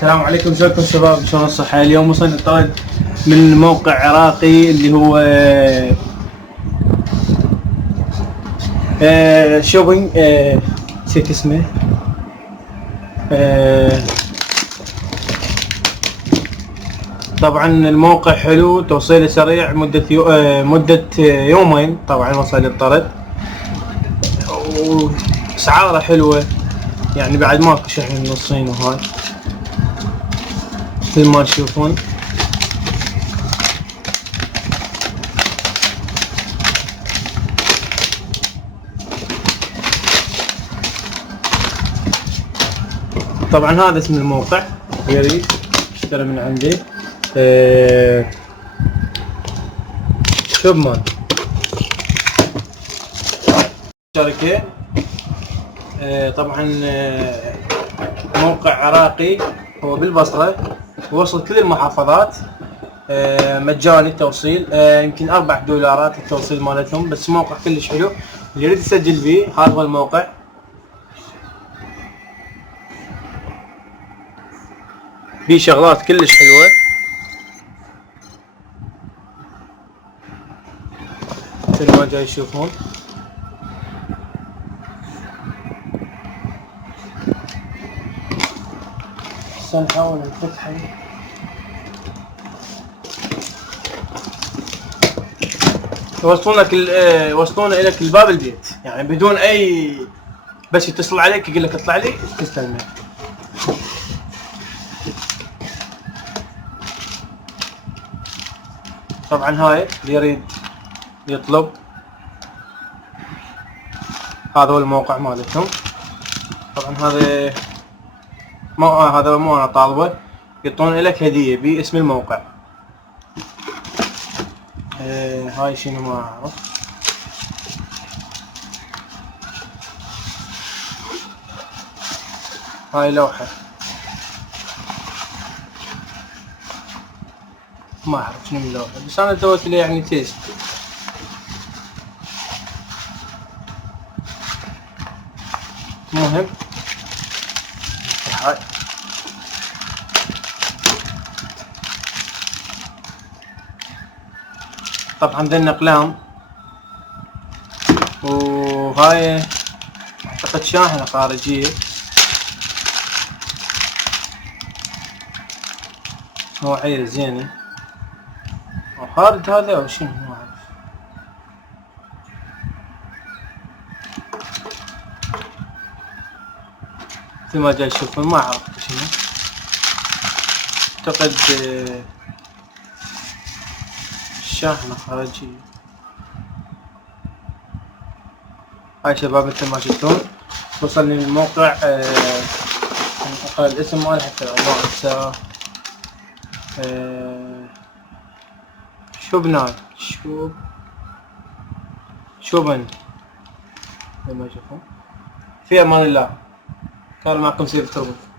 السلام عليكم، شلونكم شباب؟ شلون الصحة؟ اليوم وصلنا الطرد من موقع عراقي اللي هو شوبينج، نسيت اسمه. طبعا الموقع حلو، توصيله سريع، مدة يومين طبعا وصل الطرد، واسعاره حلوة يعني بعد ماكو شحن من الصين وهاي مثل ما تشوفون. طبعا هذا اسم الموقع، يريد اشتري من عندي شوبمان شركة. طبعا موقع عراقي، هو بالبصرة، وصل كل المحافظات، مجاني التوصيل، يمكن $4 التوصيل مالتهم، بس موقع كلش حلو. اللي يريد يسجل بيه هذا هو الموقع. فيه شغلات كلش حلوة، مثل ما جاي تشوفون. هسه نحاول نفتحه. يوصلون لك الباب البيت، يعني بدون اي، بس يتصل عليك يقول لك اطلع لي تستلمه. طبعا هاي اللي يريد يطلب، هذا هو الموقع مالتهم. طبعا هذا مو انا طالبه، يعطون لك هدية باسم الموقع. هاي شنو ما اعرف. هاي لوحة ما اعرف شنو اللوحة، بس انا سويت لي يعني تيست. مهم هاي طبعا ذن اقلام، وهاي اعتقد شاحنة خارجية، نوعية زينة. وخارج هذا او شنو ما اعرف. مثل ما جاي تشوفون ما عرفت شنو، اعتقد شاحنة خارجية. هاي شباب مثل ما شفتون وصلني الموقع. اقرا الاسم ماله حتى لو ما انساه. شوبنان شوبن زي ما تشوفون. في امان الله. كان معكم سيف تربط.